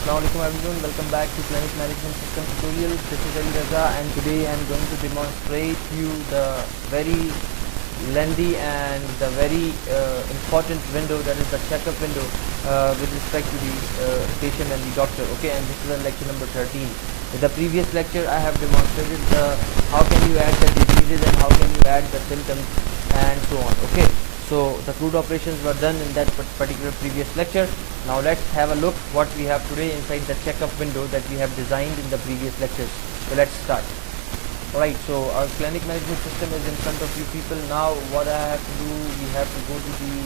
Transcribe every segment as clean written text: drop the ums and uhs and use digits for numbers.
Assalamualaikum everyone, welcome back to Clinic Management System tutorial. This is Ali Raza and today I am going to demonstrate you the very lengthy and the very important window, that is the checkup window with respect to the patient and the doctor. Okay, and this is the lecture number 13. In the previous lecture I have demonstrated how can you add the diseases and how can you add the symptoms and so on. Okay, so the crude operations were done in that particular previous lecture. Now let's have a look what we have today inside the checkup window that we have designed in the previous lectures. So let's start. Alright, so our clinic management system is in front of you people. Now what I have to do, we have to go to the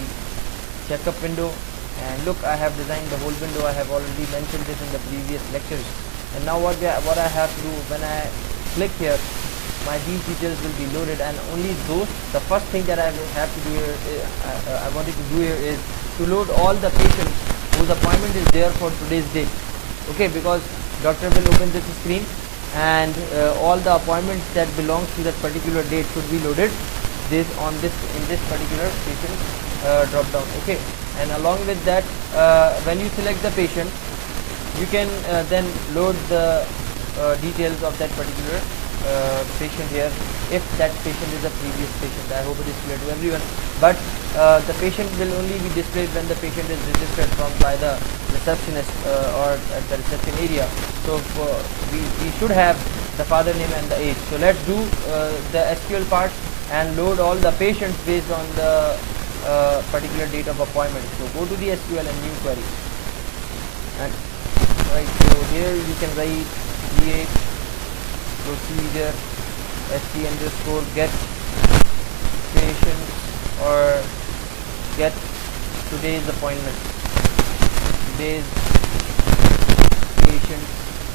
checkup window, and look, I have designed the whole window. I have already mentioned this in the previous lectures. And now what I have to do, when I click here, these details will be loaded, and only the first thing that I will have to do here, I wanted to do here is to load all the patients whose appointment is there for today's date. Okay, because doctor will open this screen and all the appointments that belongs to that particular date should be loaded in this particular patient drop down. Okay, and along with that, when you select the patient, you can then load the details of that particular patient here, if that patient is a previous patient. I hope it is clear to everyone. But the patient will only be displayed when the patient is registered by the receptionist or at the reception area. So we should have the father name and the age. So let's do the SQL part and load all the patients based on the particular date of appointment. So go to the SQL and new query. And right, so here you can write create procedure st_get patient or get today's appointment, today's patient,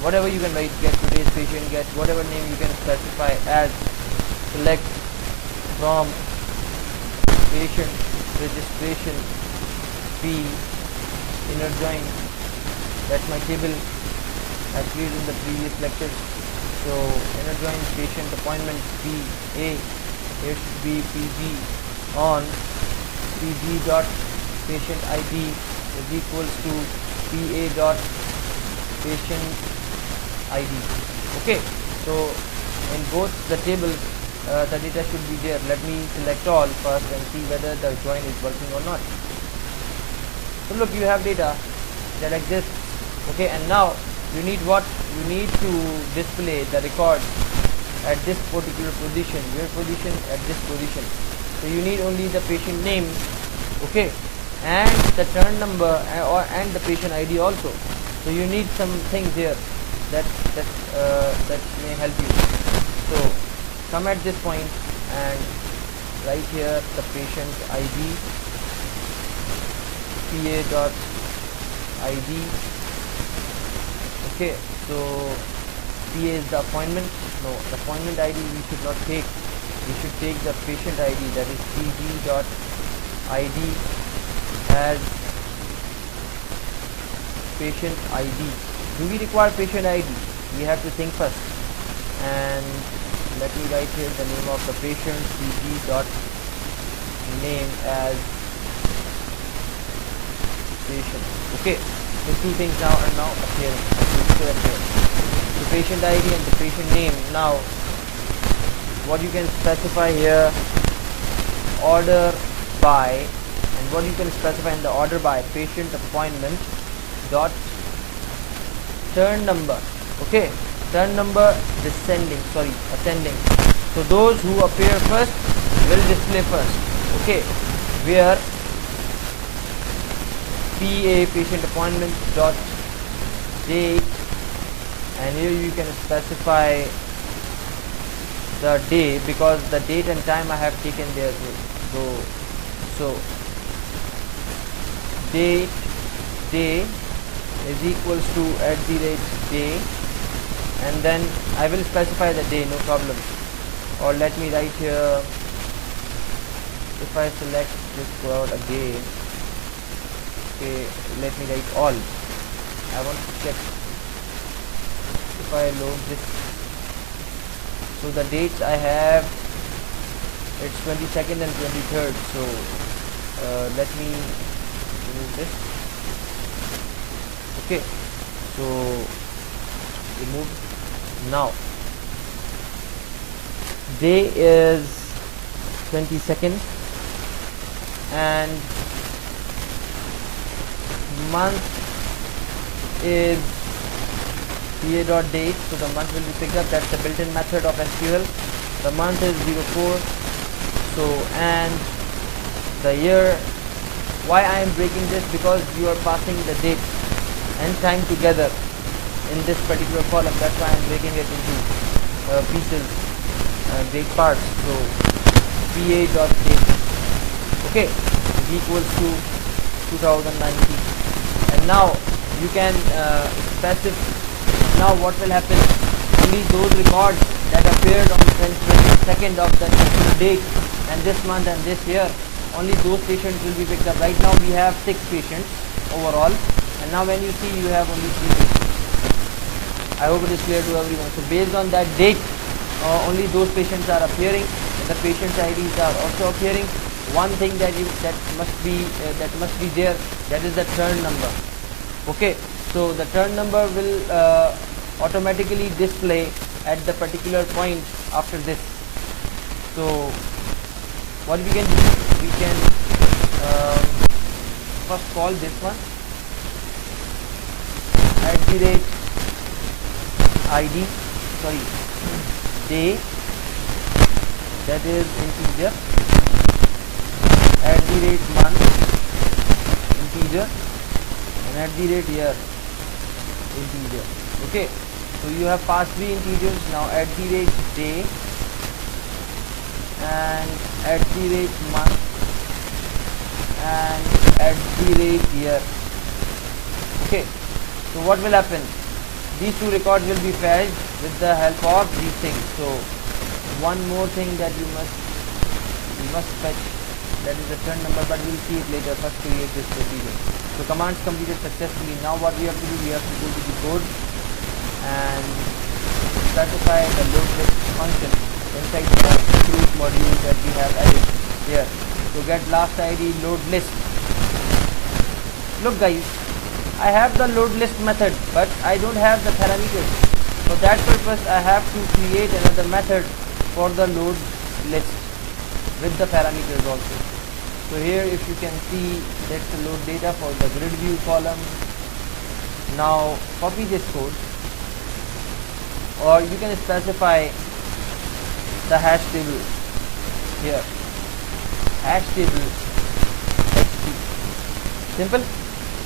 whatever you can write, get today's patient, get whatever name you can specify as, select from patient registration fee inner join. That's my table I created in the previous lectures. So inner join patient appointment fee A, it should be PG on PG dot patient ID is equals to PA dot patient ID. Okay, so in both the tables the data should be there. Let me select all first and see whether the join is working or not. So look, you have data that exists. Okay, and now you need what? You need to display the record at this particular position, your position at this position. So you need only the patient name, okay, and the turn number and the patient ID also. So you need some things here that may help you. So come at this point and write here the patient ID, PA dot ID. Okay, so PA is the appointment. No, the appointment ID we should not take. We should take the patient ID, that is PG dot ID as patient ID. Do we require patient ID? We have to think first. And let me write here the name of the patient, PG dot name as patient. Okay, so two things now are now appearing. The patient ID and the patient name. Now what you can specify here, order by, and what you can specify in the order by, patient appointment dot turn number. Okay, turn number ascending. So those who appear first will display first. Okay, where PA patient appointment dot date, and here you can specify the day, because the date and time I have taken there. So day is equals to @day, and then I will specify the day, no problem. Or let me write here, if I select this word again, okay, let me write all. I want to check if I load this. So the dates I have, it's 22nd and 23rd. So let me remove this. Okay, So remove. Now day is 22nd and month is pa.date, so the month will be picked up. That's the built-in method of SQL. The month is 04. So, and the year, why I am breaking this, because you are passing the date and time together in this particular column. That's why I am breaking it into pieces, date parts. So pa.date, okay, is equals to 2019. And now you can specify. Now what will happen? Only those records that appeared on the 22nd of the date and this month and this year, only those patients will be picked up. Right now we have 6 patients overall, and now when you see, you have only 3 patients. I hope it is clear to everyone. So based on that date, only those patients are appearing, and the patients IDs are also appearing. One thing that must be there, that is the turn number. Okay, so the turn number will automatically display at the particular point after this. So what we can do, we can first call this one @ ID, sorry, day, that is integer, @ month, integer, and @ year, integer. Okay, so you have passed 3 integers. Now @ day and @ month and @ year. Okay, so what will happen? These 2 records will be fetched with the help of these things. So one more thing that you must fetch, that is the turn number, but we'll see it later. First create this procedure. So commands completed successfully. Now what we have to do, we have to go to the code and specify the load list function inside the recruit module that we have added here. So get last ID load list. Look guys, I have the load list method, but I don't have the parameters. For that purpose, I have to create another method for the load list with the parameters also. So here, if you can see, that's the load data for the grid view column. Now copy this code, or you can specify the hash table here, hash table ht, simple,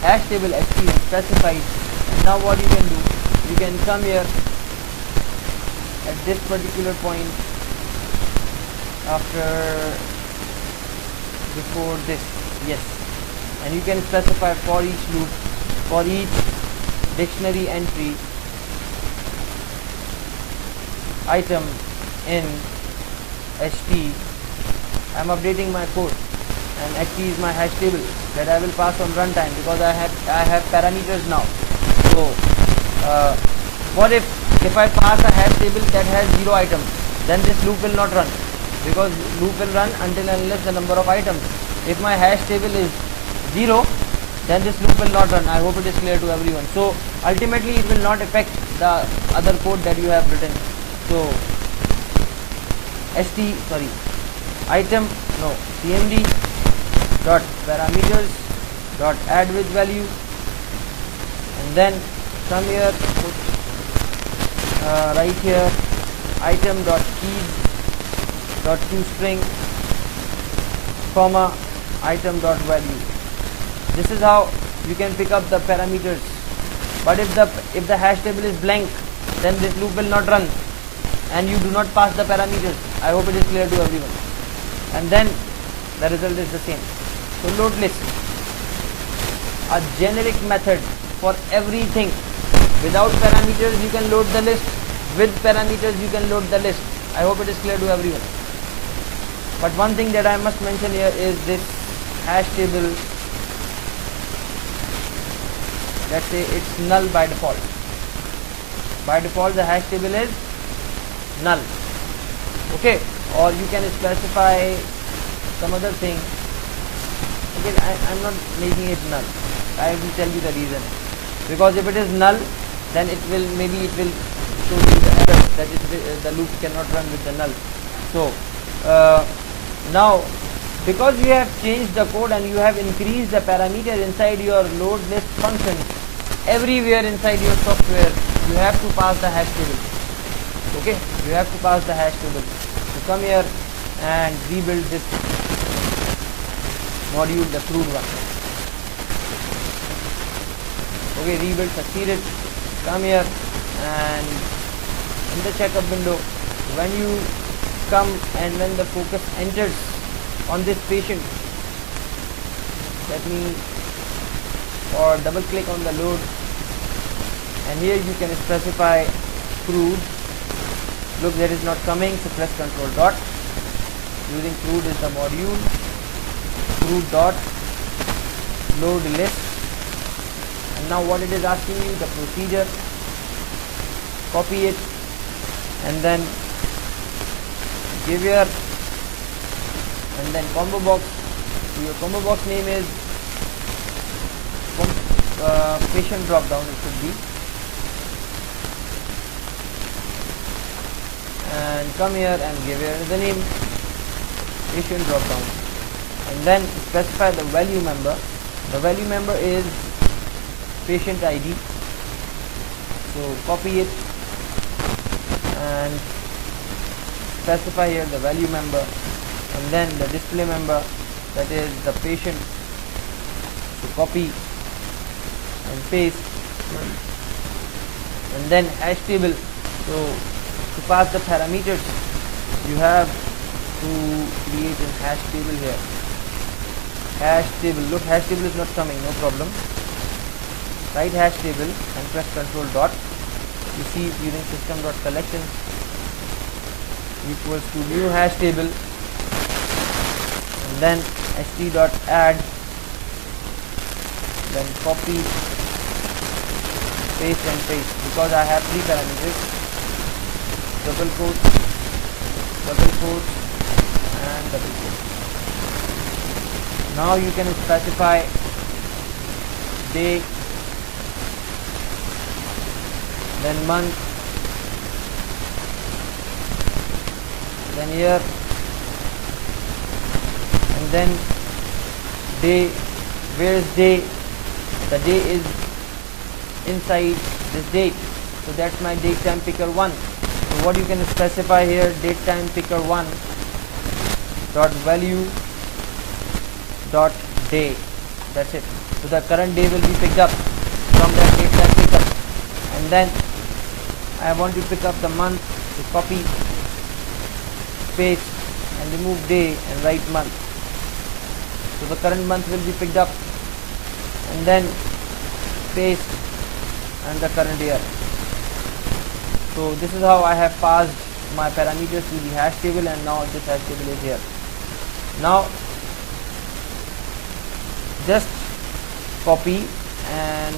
hash table ht is specified. And now what you can do, you can come here at this particular point after, before this, yes, and you can specify for each loop, for each dictionary entry, item in ht. I am updating my code, and ht is my hash table that I will pass on runtime, because I have parameters now. So what if I pass a hash table that has 0 items? Then this loop will not run, because loop will run until and unless the number of items. If my hash table is 0, then this loop will not run. I hope it is clear to everyone. So ultimately it will not affect the other code that you have written. So item, no, cmd dot parameters dot add with value, and then come here, put right here item dot keys dot toString, comma item dot value. This is how you can pick up the parameters. But if the hash table is blank, then this loop will not run, and you do not pass the parameters. I hope it is clear to everyone. And then the result is the same. So load list, a generic method for everything. Without parameters you can load the list, with parameters you can load the list. I hope it is clear to everyone. But one thing that I must mention here is this hash table, let's say it's null by default. By default the hash table is null. Okay, or you can specify some other thing. Again, I'm not making it null. I will tell you the reason. Because if it is null, then it will show you the error that the loop cannot run with the null. So now because you have changed the code and you have increased the parameter inside your load list function, everywhere inside your software you have to pass the hash table. Okay, you have to pass the hash table. So come here and rebuild this module, the crude one. Okay, rebuild succeeded. Come here and in the checkup window, when you come and when the focus enters on this patient, let me or double click on the load, and here you can specify crude. Look, that is not coming, so press Control dot. Using crude is the module, crude dot load list. And now what it is asking you, the procedure, copy it and then give your and then combo box. Your combo box name is patient drop down, it should be, and come here and give here the name patient drop down, and then specify the value member. The value member is patient ID, so copy it and specify here the value member, and then the display member, that is the patient, so copy and paste, and then hash table. So to pass the parameters you have to create a hash table here. Hash table, look, hash table is not coming, no problem. Write hash table and press Control dot. You see using system.collection equals to new hash table, and then st.add, then copy, paste and paste, because I have three parameters, double quote and double quote. Now you can specify day, then month, then year, and then day. Where is day? The day is inside this date, so that's my date time picker 1. So what you can specify here, date time picker 1 dot value dot day. That's it. So the current day will be picked up from that date time pickup, and then I want to pick up the month, so copy, paste and remove day and write month. So the current month will be picked up, and then paste and the current year. So this is how I have passed my parameters to the hash table, and now this hash table is here. Now just copy, and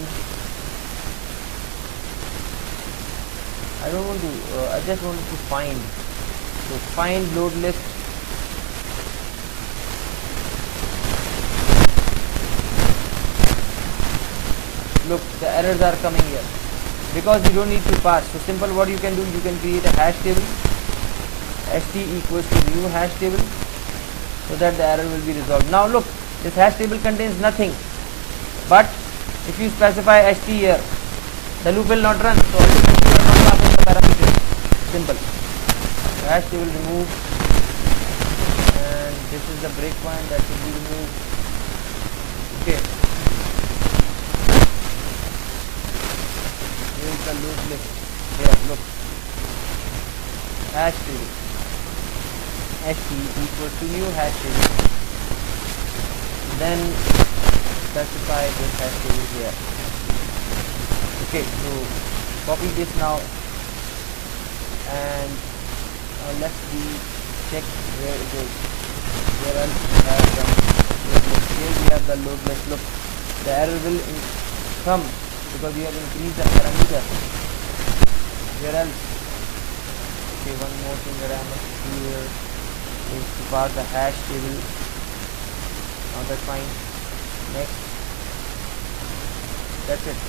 I don't want to I just wanted to find, so find load list, look, the errors are coming here because you don't need to pass. So simple, what you can do, you can create a hash table, st equals to new hash table, so that the error will be resolved. Now look, this hash table contains nothing, but if you specify st here, the loop will not run, so ultimately you are not passing the parameters. Simple. So hash table removed, and this is the breakpoint that should be removed. Okay, here is the loop list. Here, look, hash table, st equals to new hash table, then specify this hash table here. Okay, so copy this now, and let's check where it is. Where else we have the load list? Here we have the load list. Look, the error will come because we have increased the parameter. Where else? Okay, one more thing that I must do here is to pass the hash table. Now that's fine. Next, that's it.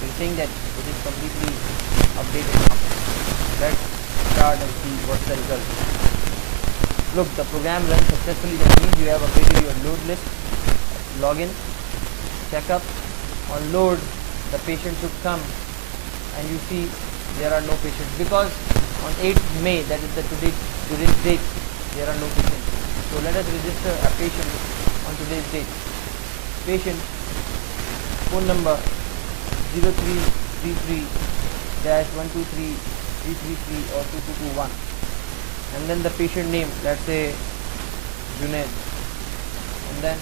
You're saying that it is completely updated now. Let's start and see what's the result. Look, the program runs successfully. That means you have updated your load list. Login, checkup. On load, the patient should come, and you see there are no patients because on 8th May, that is the today's date, there are no patients. So let us register a patient on today's date. Patient phone number 0333-123-333 or 2221, and then the patient name, let's say Junaid, and then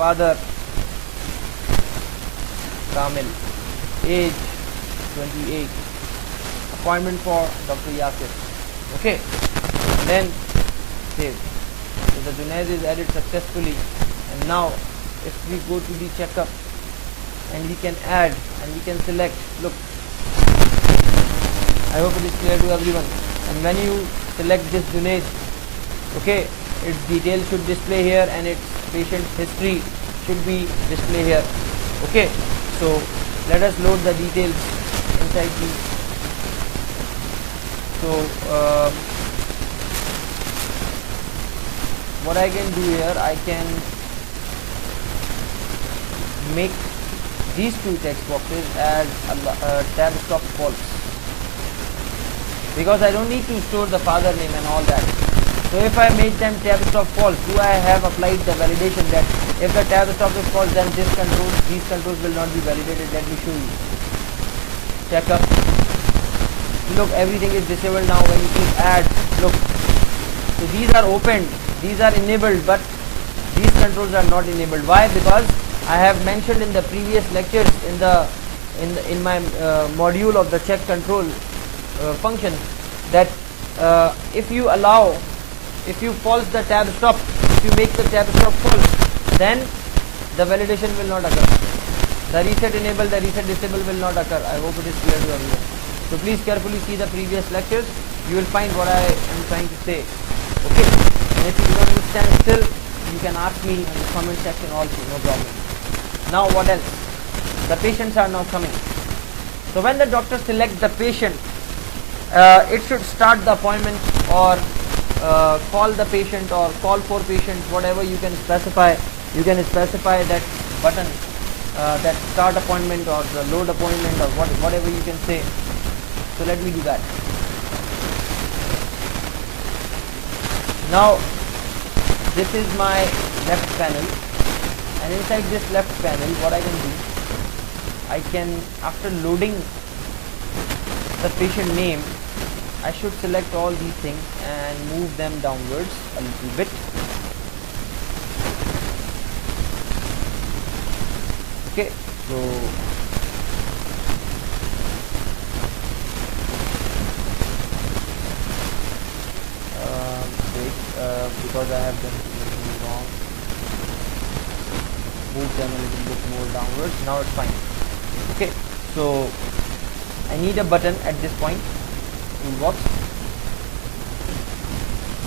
father Kamil, age 28, appointment for Dr. Yasir. Okay, and then save. So the Junaid is added successfully, and now if we go to the checkup and we can add and we can select, look, I hope it is clear to everyone. And when you select this Junaid, okay, its details should display here and its patient history should be displayed here. Okay, so let us load the details inside the. So what I can do here, I can make these two text boxes as a tab stop false, because I don't need to store the father name and all that. So if I make them tab stop false, do I have applied the validation that if the tab stop is false, then these controls will not be validated? Let me show you. Check up. Look, everything is disabled now. When you click add, look, so these are opened, these are enabled, but these controls are not enabled. Why? Because I have mentioned in the previous lectures in my module of the check control function that if you false the tab stop, if you make the tab stop false, then the validation will not occur. The reset enable, the reset disable will not occur. I hope it is clear to everyone. So please carefully see the previous lectures. You will find what I am trying to say. Okay. And if you do not understand still, you can ask me in the comment section also, no problem. Now what else? The patients are now coming. So when the doctor selects the patient, it should start the appointment or call the patient or call for patient, whatever you can specify. You can specify that button, that start appointment or the load appointment or whatever you can say. So let me do that. Now this is my left panel, and inside this left panel what I can do, I can, after loading the patient name, I should select all these things and move them downwards a little bit. Okay, so because I have done something wrong, move them a little bit more downwards. Now it's fine. Okay, so I need a button at this point. Toolbox,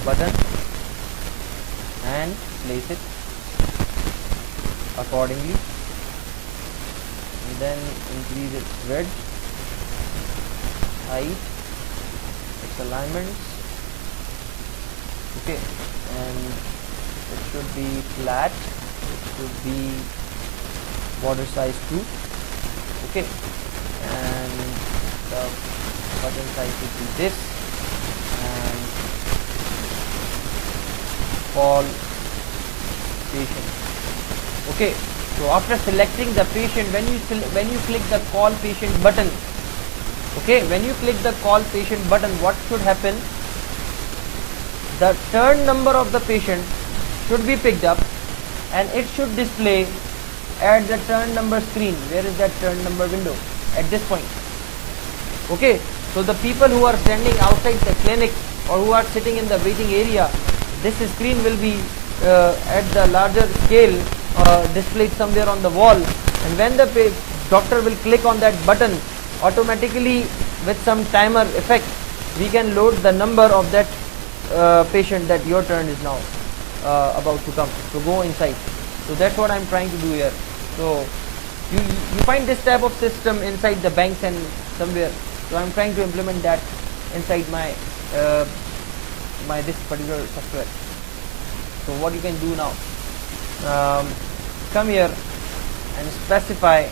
button, and place it accordingly, and then increase its width, height, its alignments. Okay, and it should be flat, it should be border size 2. Okay, and the button size should be this, and call patient. Okay, so after selecting the patient, when you click the call patient button, okay, when you click the call patient button, what should happen? The turn number of the patient should be picked up, and it should display at the turn number screen. Where is that turn number window? At this point. Okay, so the people who are standing outside the clinic or who are sitting in the waiting area, this screen will be at the larger scale displayed somewhere on the wall, and when the doctor will click on that button, automatically with some timer effect, we can load the number of that patient that your turn is now about to come. So go inside. So that's what I'm trying to do here. So you find this type of system inside the banks and somewhere. So I'm trying to implement that inside my this particular software. So what you can do now, come here and specify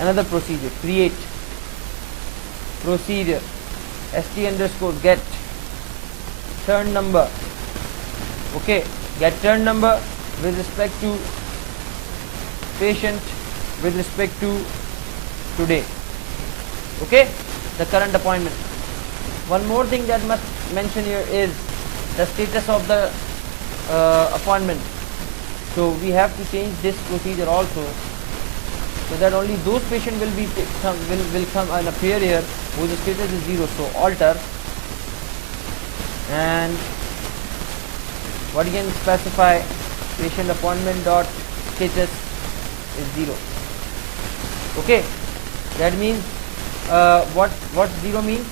another procedure. Create procedure st_get turn number. Okay, get turn number with respect to patient with respect to today. Okay, the current appointment. One more thing that must mention here is the status of the appointment. So we have to change this procedure also, so that only those patients will come and appear here whose status is 0. So alter, and what you can specify, patient appointment dot status is 0. Okay, that means what 0 means?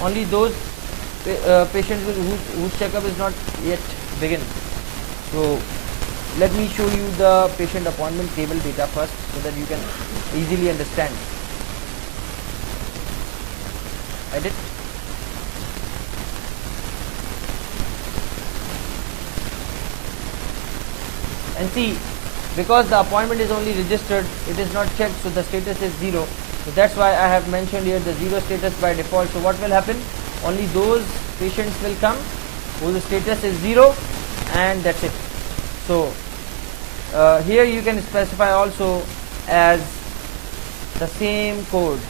Only those patients whose checkup is not yet begin. So let me show you the patient appointment table data first, so that you can easily understand. Edit. And see, because the appointment is only registered, it is not checked, so the status is 0. So that's why I have mentioned here the 0 status by default. So what will happen? Only those patients will come whose status is 0, and that's it. So here you can specify also as the same code.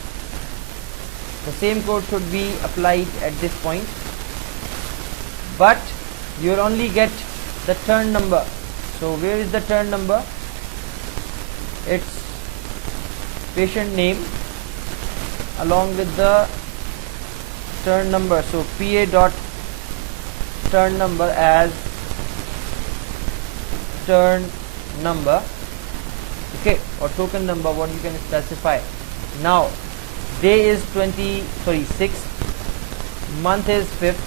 The same code should be applied at this point, but you will only get the turn number. So where is the turn number? It's patient name along with the turn number. So PA dot turn number as turn number, okay, or token number, what you can specify. Now day is 6, month is 5th,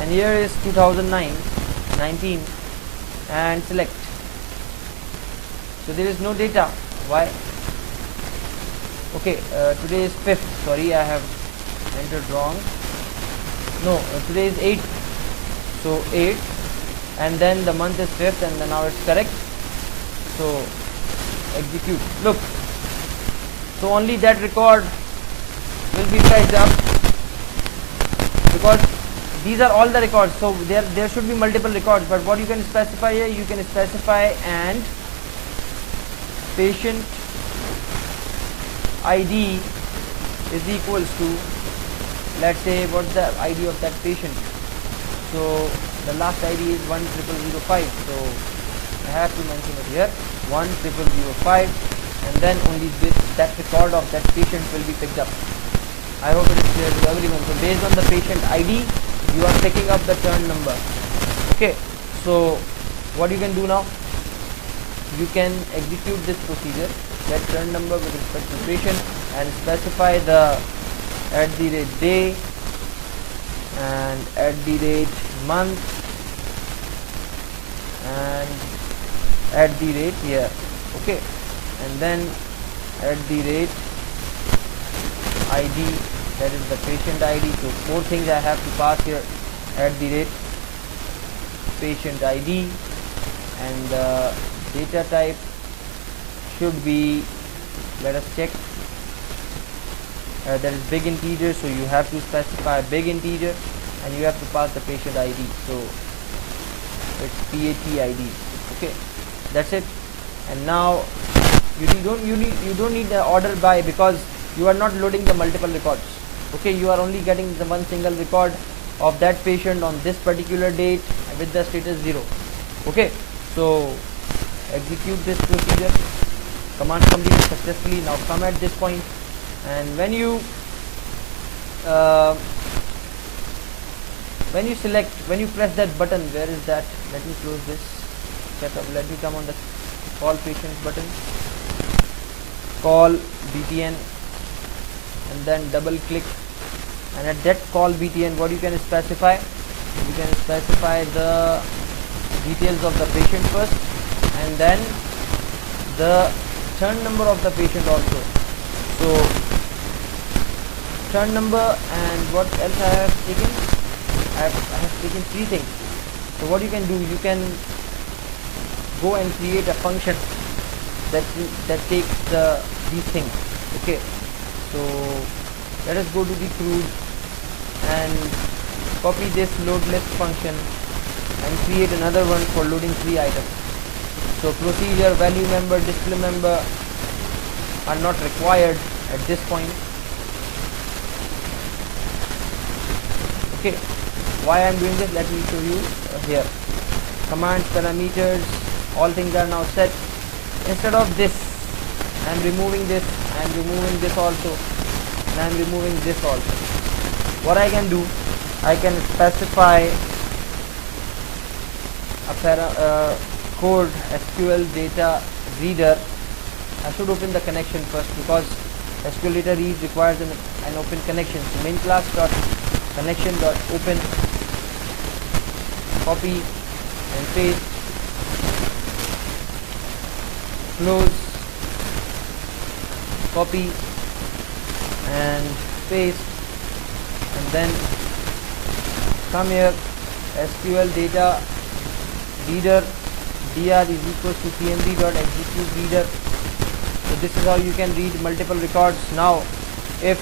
and year is 2019, and select. So there is no data. Why? Okay, today is 5th. Sorry, I have entered wrong. No, today is 8th. So 8, and then the month is 5th, and then now it's correct. So execute. Look. So only that record will be fetched up, because these are all the records. So there should be multiple records, but what you can specify here, you can specify and patient ID is equals to, let's say, what's the ID of that patient. So the last ID is 10005. So I have to mention it here, 10005, and then only that record of that patient will be picked up. I hope it is clear to everyone. So based on the patient ID, you are picking up the turn number. Okay, so what you can do now, you can execute this procedure, get turn number with respect to patient, and specify the @day and @month and @here. Okay, and then @ID, that is the patient ID. So 4 things I have to pass here: @patient ID, and the data type should be, let us check, that is big integer. So you have to specify big integer, and you have to pass the patient ID. So it's PAT-ID. Okay, that's it. And now you don't need the order by, because you are not loading the multiple records. Okay, you are only getting the one single record of that patient on this particular date with the status 0. Okay, so execute this procedure. Command completed successfully. Now come at this point, and when you press that button, where is that? Let me close this setup. Let me come on the call patient button, call BTN, and then double click, and at that call BTN, what you can specify? You can specify the details of the patient first, and then the turn number of the patient also. So turn number, and what else I have taken? I have taken three things. So what you can do, you can go and create a function that takes these things. Okay, so let us go to the crude and copy this load list function and create another one for loading 3 items. So procedure, value member, display member are not required at this point. Okay, why I am doing this, let me show you here. Commands, parameters, all things are now set. Instead of this, I am removing this, I am removing this also, and I am removing this also. What I can do, I can specify a code SQL data reader. I should open the connection first because SQL data read requires an open connection. So main class dot connection dot open, copy and paste, close, copy and paste, and then come here, SQL data reader dr is equals to cmd dot execute reader. So this is how you can read multiple records. Now if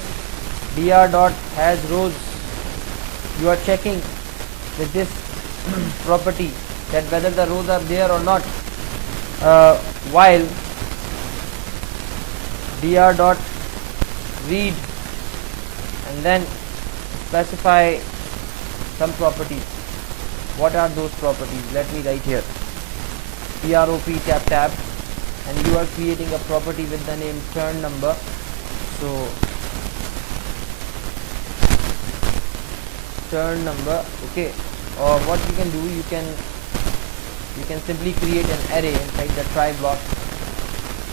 dr dot has rows, you are checking with this property that whether the rows are there or not, while dr dot read, and then specify some properties. What are those properties? Let me write here prop tab, and you are creating a property with the name turn number. So turn number, okay. Or what you can do, you can simply create an array inside the try block,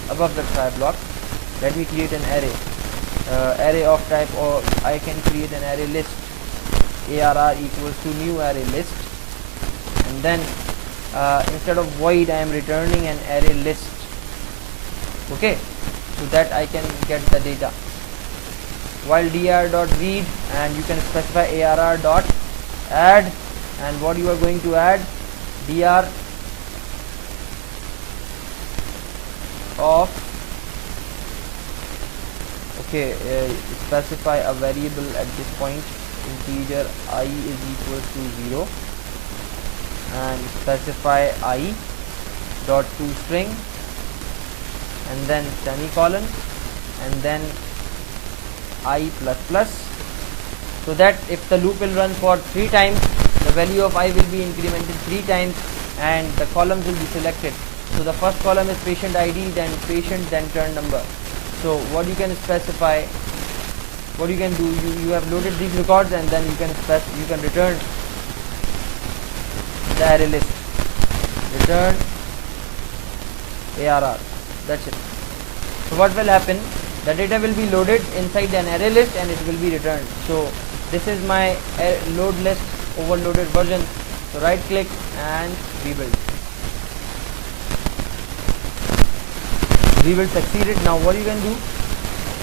above the try block. Let me create an array of type, or I can create an array list. ARR equals to new array list, and then instead of void I am returning an array list. Okay, so that I can get the data. While dr.read, and you can specify arr.add, and what you are going to add, dr of, okay, specify a variable at this point, integer I is equals to 0, and specify I dot toString, and then semicolon, and then I plus plus, so that if the loop will run for 3 times, the value of I will be incremented 3 times and the columns will be selected. So the first column is patient ID, then patient, then turn number. So what you can specify, what you can do, you have loaded these records, and then you can return the array list, return ARR. That's it. So what will happen, the data will be loaded inside an array list and it will be returned. So this is my load list overloaded version. So right click and rebuild. Rebuild succeeded. Now what you can do,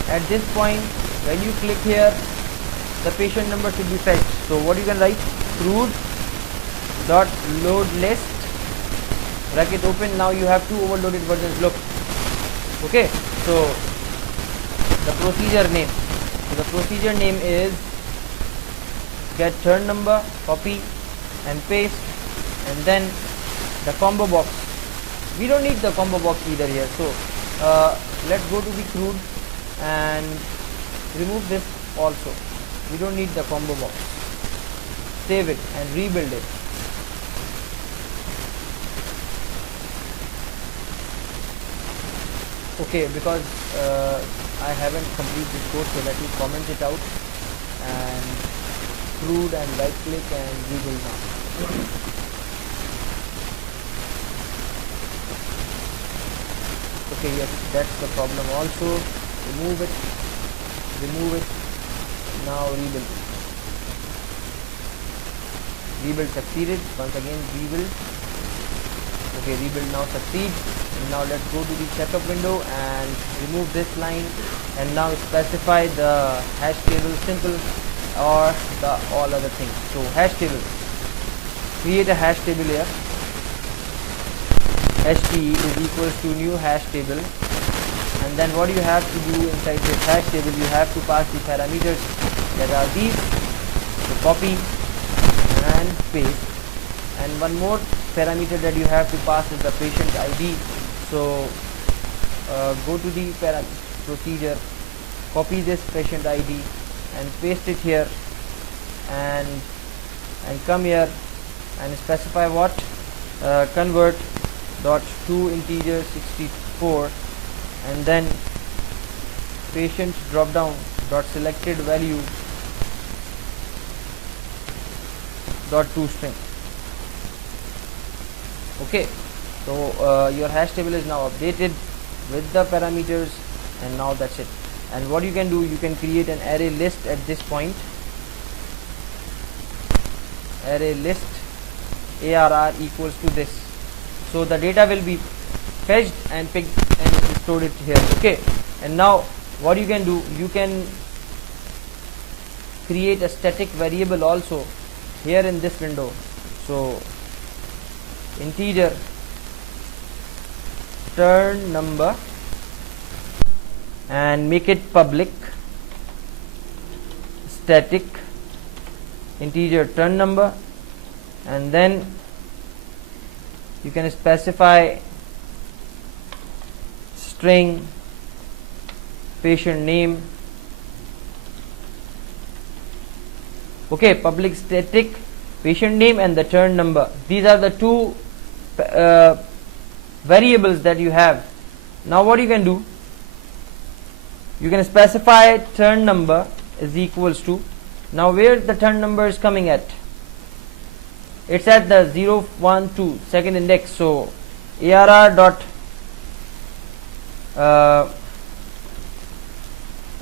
at this point when you click here, the patient number should be fetched. So what you can write, crude dot load list, bracket open. Now you have 2 overloaded versions. Look, okay. So the procedure name, so the procedure name is get turn number, copy and paste, and then the combo box. We don't need the combo box either here. So let's go to the crude and remove this also. We don't need the combo box. Save it and rebuild it. Okay, because I haven't completed this code, so let me comment it out and crude and right click and rebuild now. Okay, yes, that's the problem also. Remove it, now rebuild. Rebuild succeeded. Once again rebuild. Okay, rebuild now succeeds. And now let's go to the checkup window and remove this line, and now specify the hash table simple or the all other things. So hash table, create a hash table here. HTE is equals to new hash table, and then what you have to do inside this hash table, you have to pass the parameters that are these. So copy and paste, and one more parameter that you have to pass is the patient ID. So go to the procedure, copy this patient ID and paste it here, and come here and specify what, convert dot to integer 64, and then patient drop down dot selected value dot to string. Okay, so your hash table is now updated with the parameters, and now that's it. And what you can do, you can create an array list at this point. Array list ARR equals to this. So the data will be fetched and picked and stored it here. Okay, and now what you can do, you can create a static variable also here in this window. So integer turn number and make it public, static integer turn number, and then you can specify string patient name. Okay, public static patient name and the turn number. These are the two variables that you have. Now what you can do, you can specify turn number is equals to, now where the turn number is coming at, it's at the 0, 1, 2 second index. So ARR dot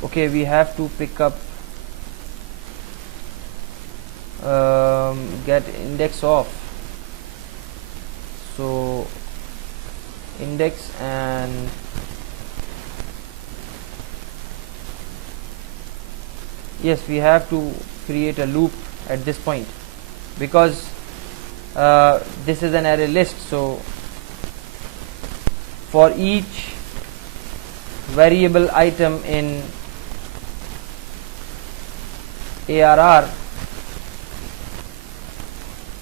okay, we have to pick up get index of, so index, and yes, we have to create a loop at this point, because this is an array list. So for each variable item in ARR,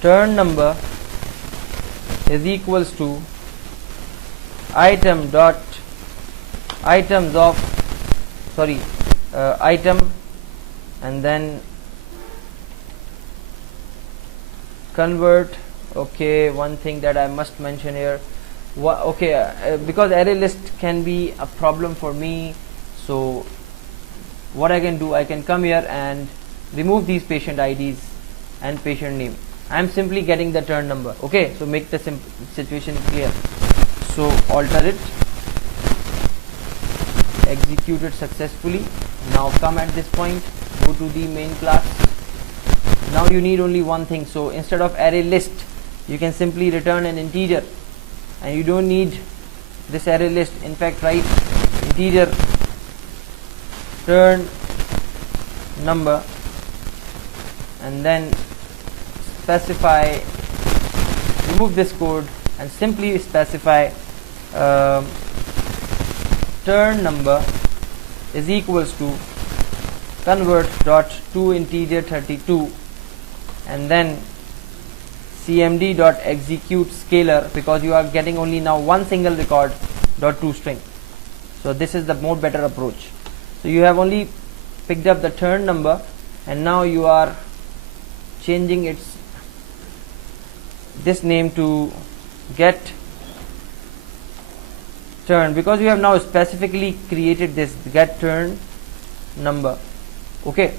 turn number is equals to item dot items of item, and then convert. Okay, one thing that I must mention here, because array list can be a problem for me, so what I can do, I can come here and remove these patient IDs and patient name. I am simply getting the turn number. Okay, so make the situation clear. So alter it, execute it successfully. Now come at this point, go to the main class. Now you need only one thing. So instead of array list, you can simply return an integer, and you don't need this array list. In fact, write integer turn number, and then specify, remove this code and simply specify turn number is equals to convert dot to integer 32, and then cmd dot execute scalar, because you are getting only now one single record, dot to string. So this is the more better approach. So you have only picked up the turn number, and now you are changing this name to get turn, because you have now specifically created this get turn number. Okay,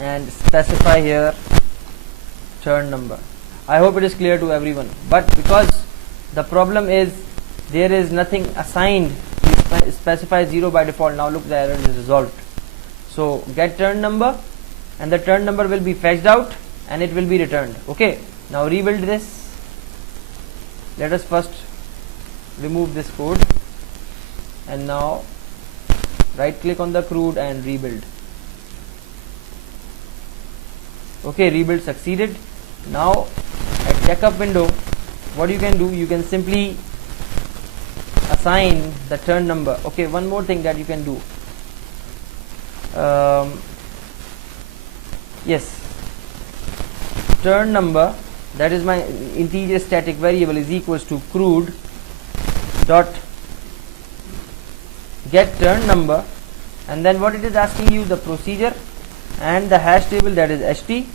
and specify here turn number. I hope it is clear to everyone, but because the problem is there is nothing assigned, we specify 0 by default. Now look, the error is resolved. So get turn number, and the turn number will be fetched out and it will be returned. Okay, now rebuild this let us first remove this code, and now right click on the CRUD and rebuild. Okay, rebuild succeeded. Now at checkup window, what you can do, you can simply assign the turn number. Okay, one more thing that you can do, yes, turn number, that is my integer static variable, is equals to CRUD dot get turn number, and then what it is asking you, the procedure and the hash table, that is ht,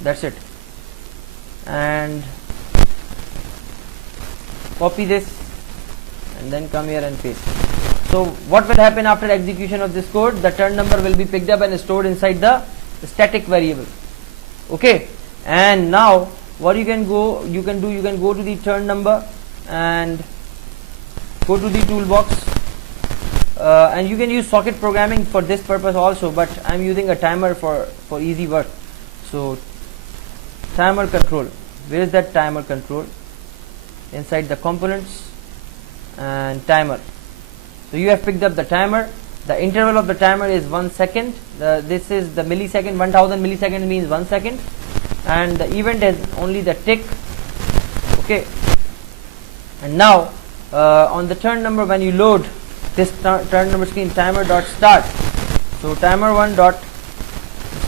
that's it, and copy this and then come here and paste. So what will happen after execution of this code, the turn number will be picked up and stored inside the static variable. Okay, and now what you can go to the turn number and go to the toolbox, and you can use socket programming for this purpose also, but I'm using a timer for easy work. So timer control, where is that timer control? Inside the components and timer. So you have picked up the timer. The interval of the timer is 1 second. This is the millisecond. 1000 milliseconds means 1 second, and the event is only the tick. Okay, and now on the turn number, when you load this turn number screen, timer dot start, so timer 1 dot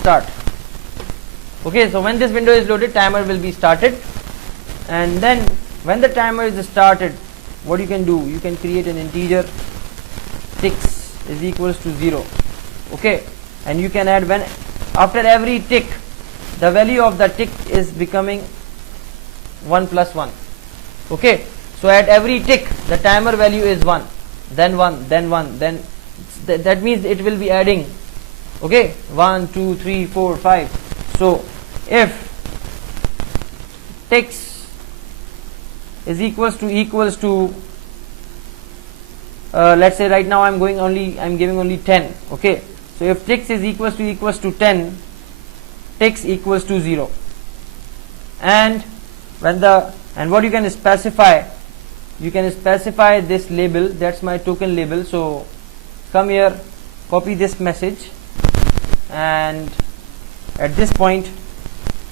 start. Okay, so when this window is loaded, timer will be started, and then when the timer is started, what you can do, you can create an integer ticks is equals to 0. Okay, and you can add, when after every tick, the value of the tick is becoming 1 plus 1. Okay, so at every tick the timer value is 1, then 1, then 1, then that means it will be adding. Okay, 1 2 3 4 5. So if ticks is equals to let's say right now I'm giving only 10. Okay, so if ticks is equals to 10, ticks equals to 0, and what you can specify, this label, that's my token label. So come here, copy this message, and at this point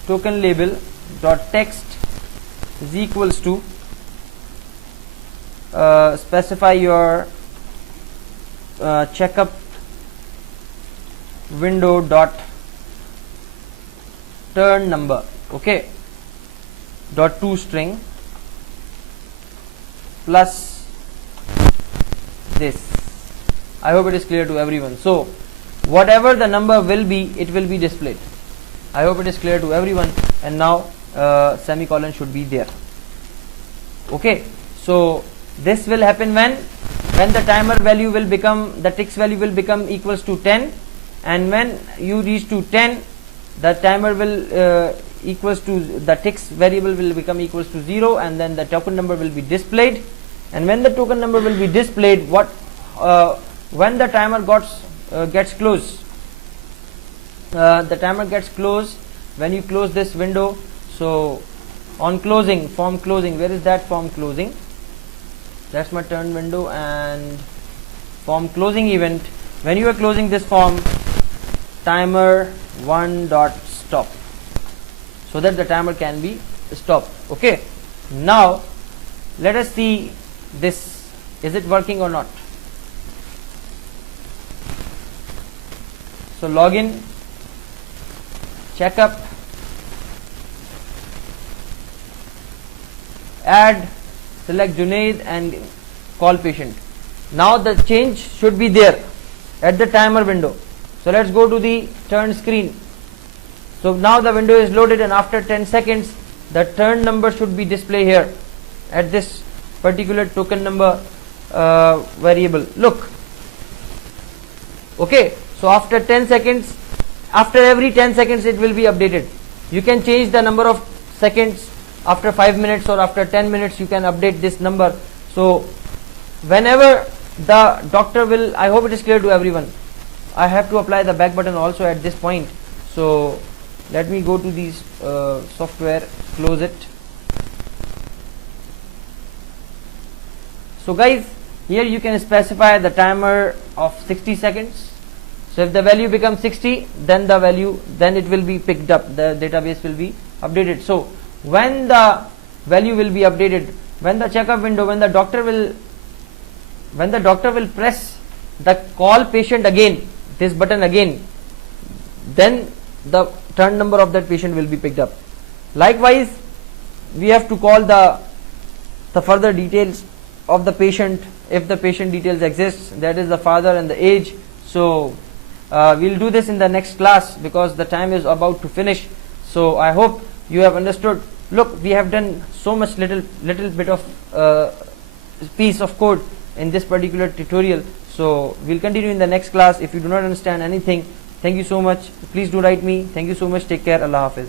token label dot text is equals to specify your checkup window dot turn number. Okay, dot toString plus this. I hope it is clear to everyone. So whatever the number will be, it will be displayed. I hope it is clear to everyone, and now semicolon should be there. Okay, so this will happen when the timer value will become, the ticks value will become equals to 10, and when you reach to 10, the timer will equals to, the ticks variable will become equals to 0, and then the token number will be displayed. And when the token number will be displayed, when the timer gets closed, the timer gets closed when you close this window. So on closing, form closing, where is that form closing? That's my turn window, and form closing event, when you are closing this form, timer 1 dot stop, so that the timer can be stopped. Okay, now let us see this, is it working or not? So login, checkup, add, select Junaid and call patient. Now the change should be there at the timer window. So let's go to the turn screen. So now the window is loaded, and after 10 seconds the turn number should be displayed here at this particular token number variable. Look, okay, so after 10 seconds, after every 10 seconds it will be updated. You can change the number of seconds after 5 minutes or after 10 minutes. You can update this number. So whenever the doctor will, I hope it is clear to everyone. I have to apply the back button also at this point. So let me go to these software, close it, So guys, here you can specify the timer of 60 seconds. So if the value becomes 60, then it will be picked up, the database will be updated. So when the value will be updated, when the checkup window, when the doctor will press the call patient again, this button again, then the turn number of that patient will be picked up. Likewise, we have to call the further details of the patient, if the patient details exists, that is the father and the age. So we'll do this in the next class because the time is about to finish. So I hope you have understood. Look, we have done so much little bit of piece of code in this particular tutorial. So we'll continue in the next class. If you do not understand anything, thank you so much. Please do write me. Thank you so much. Take care. Allah Hafiz.